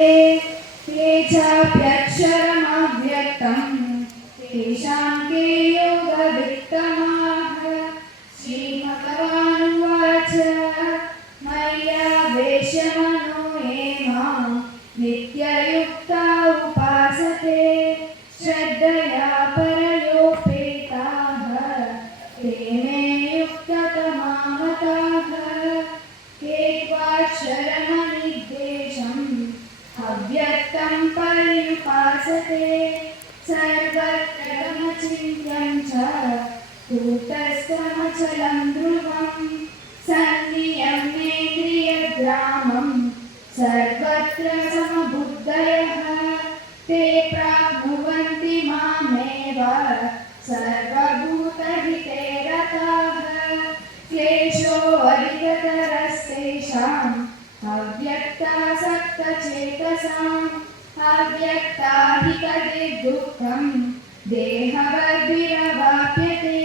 ते चाप्यक्षरमव्यक्तं तेषां के योगवित्तमाः। श्रीभगवानुवाच मय्यावेश्य मनो ये मां नित्ययुक्ता उपासते श्रद्धया परयोपेताः ते मे युक्ततमा मताः। एकवाक्षरमनिर्देशम् अव्यक्तं पर्युपासते सर्वत्रमचिन्त्यं च कूटस्थमचलं ध्रुवं सन्नियम्येन्द्रियग्रामं सर्वत्र समबुद्धयः ते प्राप्नुवन्ति मामेव सर्वभूतहिते रताः। क्लेशोऽधिकतरस्तेषाम् अव्यक्तासक्तचेतसाम् अव्यक्ता हि तद्दुःखं देहवद्भिरवाप्यते।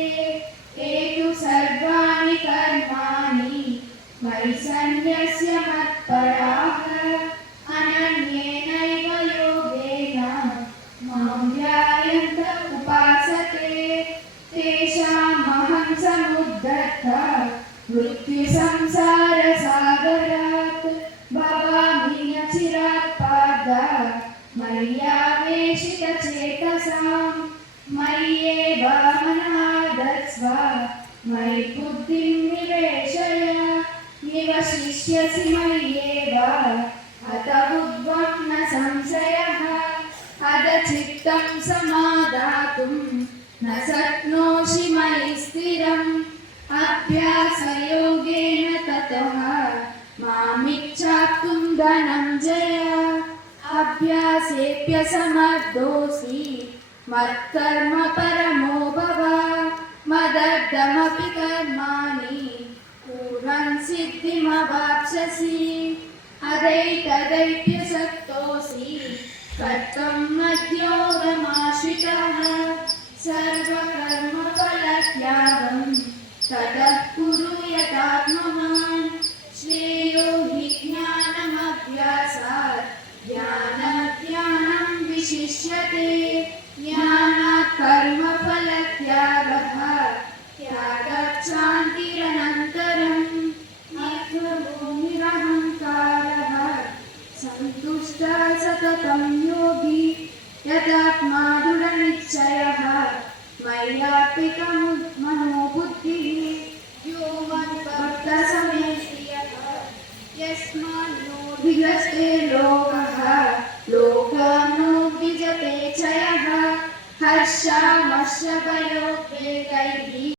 ये तु सर्वाणि कर्माणि मयि सन्न्यस्य मत्पराः अनन्येनैव योगेन मां ध्यायन्त उपासते तेषामहं समुद्धर्तः मृत्युसंसारसागरात् भवामि न चिरात् पार्थ मय्यावेशितचेतसां। मय्येव मनः दत्स्व मयि बुद्धिं निवेशय निवशिष्यसि मय्येव अत ऊर्ध्वं न संशयः। अधचित्तं समादातुं न शक्नोषि मयि स्थिरम् अभ्यासयोगेन ततः मामिच्छाप्तुं धनञ्जय। अभ्यासेऽप्यसमर्थोऽसि मत्कर्म परमो भव मदर्थमपि कर्माणि कुर्वन् सिद्धिमवाप्स्यसि। अदैतदैप्यसक्तोऽसि कर्तुं मद्योगमाश्रितः सर्वकर्मफलत्यागं ततः कुरु यथात्मवान्। श्रेयो हि ज्ञानमभ्यासात् ज्ञानाद् विशिष्यते ज्ञानात् कर्मफलत्यागः त्यागात् शान्तिरनन्तरम्। आत्मभूमिरहङ्कारः सन्तुष्टः सततं योगी यदात्मा दृढनिश्चयः मय्यार्पितं मनोबुद्धिः यो मद्भक्तसमेप्रियः यस्मान्नो द्विजते लोकः लोकान्नो द्विजते च यः हर्षामर्षभयोद्वेगैः